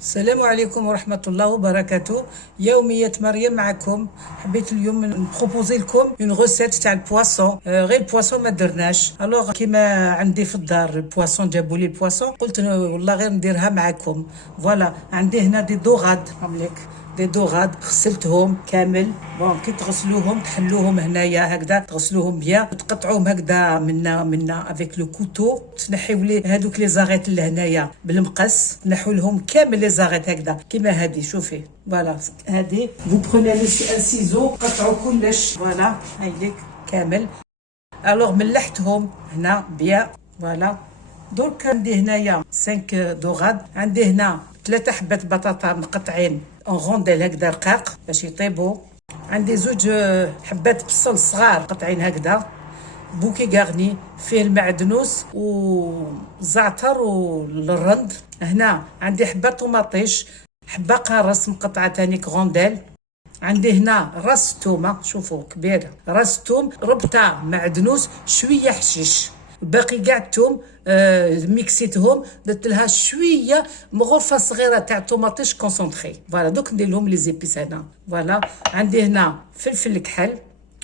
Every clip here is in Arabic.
السلام عليكم ورحمة الله وبركاته. يومية مريم معكم. حبيت اليوم نبروبوزي لكم اون غوسيت تاع البواسون. غير البواسون ما درناش، الوغ كيما عندي في الدار البواسون، جابوا لي البواسون، قلت والله غير نديرها معكم. فوالا عندي هنا دي دوغاد، هامليك دي دوغاد غسلتهم كامل. بون كي تغسلوهم تحلوهم هنايا هكذا، تغسلوهم بيان، تقطعوهم هكذا منا افيك لو كوتو، تنحيو لي هذوك لي زاغيت اللي هنايا بالمقص، تنحوا لهم كامل لي زاغيت هكذا كيما هذه. شوفي فوالا هذه فو بروني لي سيزو، قطعوا كلش فوالا هايليك كامل. الوغ ملحتهم هنا بيان فوالا. درك عندي هنايا 5 دوغاد، عندي هنا 3 حبات بطاطا مقطعين اون غونديل هكذا رقاق باش يطيبوا، عندي 2 حبات بصل صغار قطعين هكذا، بوكي غارني فيه المعدنوس والزعتر والرند. هنا عندي حبه طوماطيش، حبه قارص مقطعه تاني غونديل، عندي هنا راس تومه، شوفوا كبيره، راس توم ربطه معدنوس شويه حشيش، باقي كاع الثوم ميكسيتهم، درت لها شويه مغرفه صغيره تاع طوماطيش كونسونطري. فوالا دوك ندير لهم لي زيبيس هنا. فوالا عندي هنا فلفل كحل،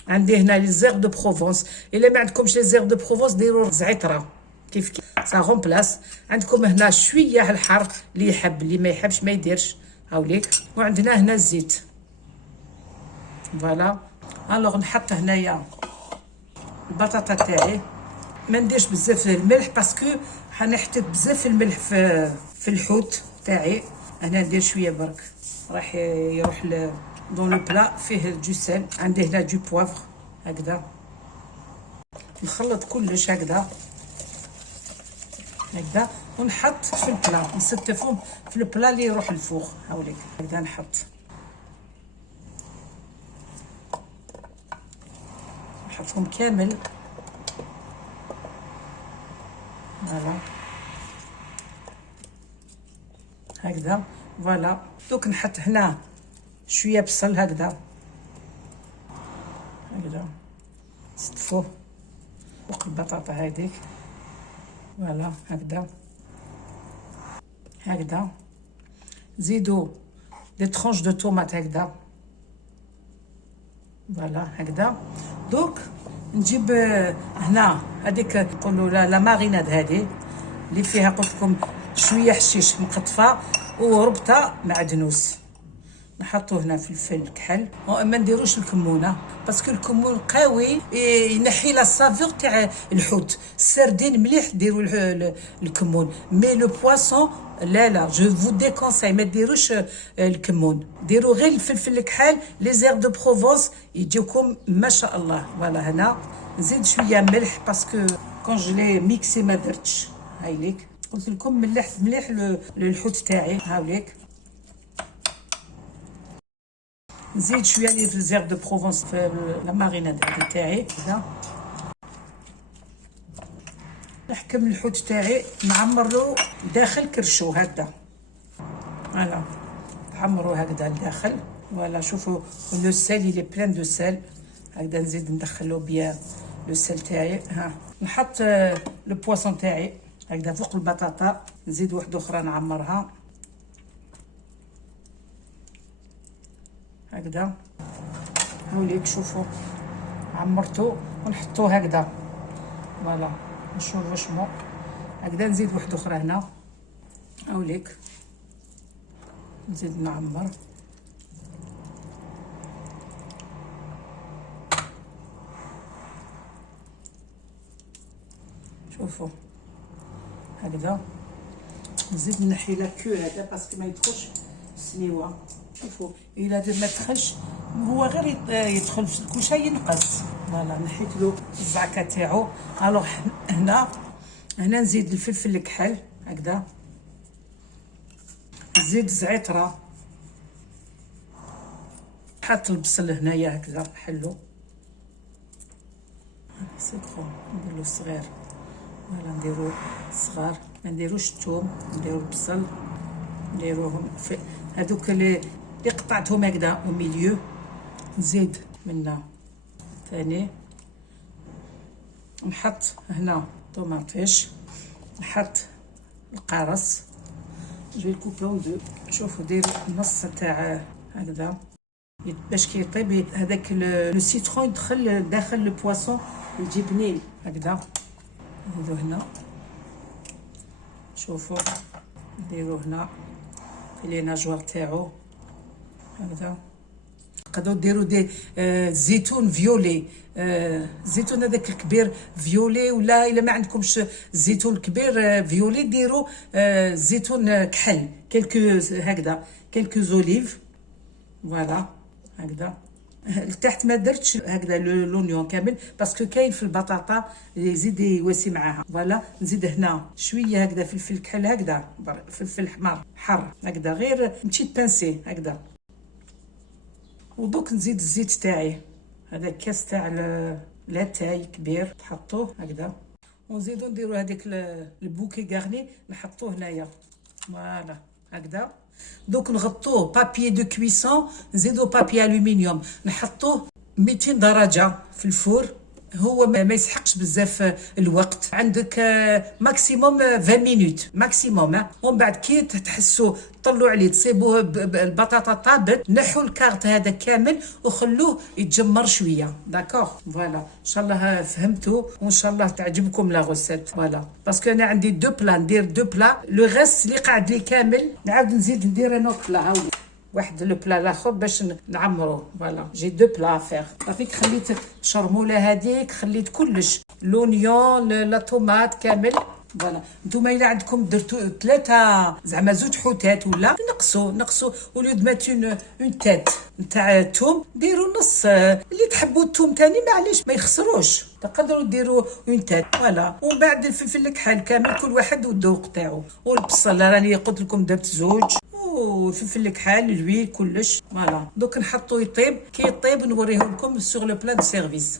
عندي هنا لي زيغ دو بروفونس، الا ما عندكمش لي زيغ دو بروفونس ديروا زعتره كيف سا رومبلاس. عندكم هنا شويه الحر، اللي يحب، اللي ما يحبش ما يديرش، هاوليك. وعندنا هنا الزيت. فوالا الوغ نحط هنايا البطاطا تاعي، ما نديرش بزاف الملح باسكو حنحتاج بزاف الملح في الحوت تاعي. انا ندير شويه برك، راح يروح دون لو بلا فيه دو سيل. عندي هنا دو بوافغ هكذا، نخلط كلش هكذا هكذا ونحط في البلا، نستفهم في البلا اللي يروح الفوق. هاوليك هكذا نحطهم كامل. فوالا هكذا. فوالا دوك نحط هنا شويه بصل هكذا نستفوه فوق البطاطا هذيك. فوالا هكذا زيدوا دي ترونش دو طوماط هكذا. فوالا هكذا. دوك نجيب هنا هذيك نقولوا لا ماريناد هذه اللي فيها قلت لكم شويه حشيش مقطفه وربطه معدنوس، نحطوه هنا فلفل كحل. ما نديروش الكمونه باسكو الكمون قوي ينحي لا سافور تاع الحوت. السردين مليح ديروا الكمون، مي لو بواسون لا جو فو ديكونساي ما ديروش الكمون، ديروا غير الفلفل الكحل لي زير دو بروفونس يجيوكم ما شاء الله. فوالا هنا نزيد شويه ملح باسكو كون جلي ميكسي ما درتش. هايليك قلت لكم مليح الحوت تاعي. هاوليك نزيد شويه لي زير دو بروفونس في لا ماريناد تاعي هذا. نحكم الحوت تاعي نعمرو داخل كرشو هكذا. فوالا نعمرو هكذا لداخل. فوالا شوفوا لو سيل لي بلان دو سيل هكذا، نزيد ندخلو بيان لو سيل تاعي. ها نحط لو بواسون تاعي هكذا فوق البطاطا، نزيد واحده اخرى نعمرها هكذا. هاوليك شوفوا عمرتو ونحطوه هكذا. فوالا نشوشمو هكذا، نزيد واحده اخرى هنا. هاوليك نزيد نعمر. شوفوا هكذا نزيد نحي لا كو هذا باسكو ما يدخلش السنيوه. شوفوا الا ما دخلش هو غير يدخل في الكوشه ينقص. فوالا نحيت له الزعكه تاعو. الوغ هنا نزيد الفلفل الكحل هكذا، نزيد الزعتره، حط البصل هنايا هكذا حلو سكرو نديرو صغير. فوالا نديرو صغار، ما نديروش الثوم، نديرو البصل، نديروهم في هذوك اللي قطعتهم هكذا او ميليو. نزيد منا ثاني، نحط هنا طوماطيش، نحط القرص، جو الكوبي اون دو. شوفوا ديروا النص تاع هكذا باش كي يطيب هذاك لو سيترون يدخل داخل لو بواسون يجي بنين هكذا. نديرو هنا شوفوا نديرو هنا في لي ناجوار تاعو هكذا. تقدروا ديروا دي زيتون فيولي، الزيتون هذاك الكبير فيولي، ولا الا ما عندكمش الزيتون الكبير فيولي ديروا زيتون كحل كلكو هكذا، كلكو زوليف فوالا هكذا. لتحت ما درتش هكذا لونيون كامل باسكو كاين في البطاطا يزيد يواسي معاها. فوالا نزيد هنا شويه هكذا فلفل الكحل هكذا، فلفل حمار حر هكذا غير مشيت بانسي هكذا. ودوك نزيد الزيت تاعي، هذا كاس تاع لاتاي كبير تحطوه هكذا، ونزيدو نديرو هذيك البوكي غارني نحطوه هنايا فوالا هكذا. دوك نغطوه بابي دو كويسون، نزيدو بابي الومنيوم نحطوه 200 درجه في الفور. هو ما يسحقش بزاف الوقت، عندك ماكسيموم 20 مينوت ماكسيموم. ومن بعد كي تحسوا طلعوا عليه تصيبوه البطاطا طابت، نحوا الكارت هذا كامل وخلوه يتجمر شويه داكوغ. فوالا ان شاء الله فهمتوا وان شاء الله تعجبكم لا غوسيت. فوالا باسكو انا عندي دو بلا، ندير دو بلا لو غيست اللي قاعد لي كامل نعاود نزيد ندير انا بلا عاود واحد لو بلا الاخر باش نعمرو. فوالا جي دو بلا افير. صافيك خليت شرموله هذيك، خليت كلش لونيون لا طوماط كامل. فوالا نتوما الا عندكم درتو 3 زعما 2 حوتات ولا نقصوا وليو دمات اون تيت نتاع الثوم ديروا نص اللي تحبوا الثوم تاني معليش ما يخسروش، تقدروا ديروا اون تيت. فوالا ومن بعد الفلفل الكحل كامل كل واحد والذوق تاعو، والبصل راني قلت لكم درت 2 والفلفل الكحل الويل كلش. فوالا دوك نحطو يطيب، كي يطيب نوريه لكم سور لو بلا دو سيرفيس.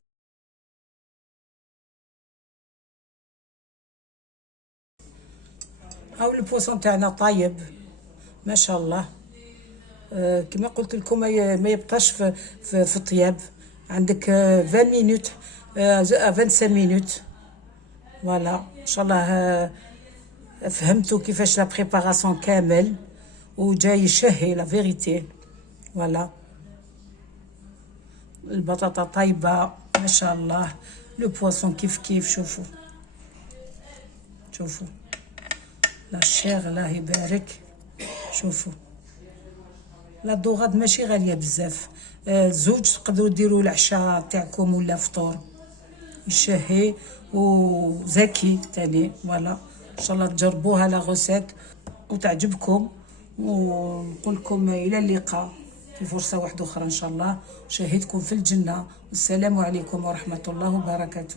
هاو البوسون تاعنا طايب ما شاء الله. كما قلت لكم ما يبقاش في الطياب. عندك 20 مينوت 25 مينوت. فوالا ان شاء الله فهمتوا كيفاش لا بريباراسيون كامل وجاي شهي لا فيريتي. فوالا البطاطا طايبه ما شاء الله، لو بواسون كيف شوفوا لا شير الله يبارك. شوفوا لا دوغاد ماشي غاليه بزاف، 2 تقدروا ديروا العشاء تاعكم ولا فطور يشهي وزكي تاني. فوالا ان شاء الله تجربوها لا غوسيت وتعجبكم، ونقول لكم الى اللقاء في فرصه واحده اخرى ان شاء الله. شاهدكم في الجنه، والسلام عليكم ورحمه الله وبركاته.